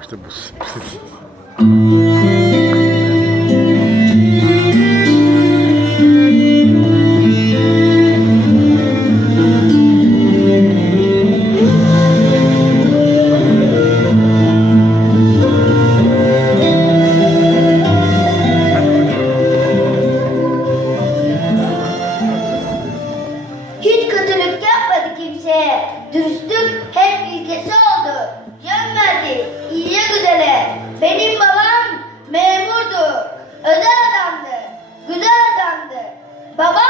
İşte bu. Hiç kötülük yapmadı kimseye. Dürüstlük hep ilkesi gelmedi. İyiye güzele. Benim babam memurdu. Özel adamdı. Güzel adamdı. Babam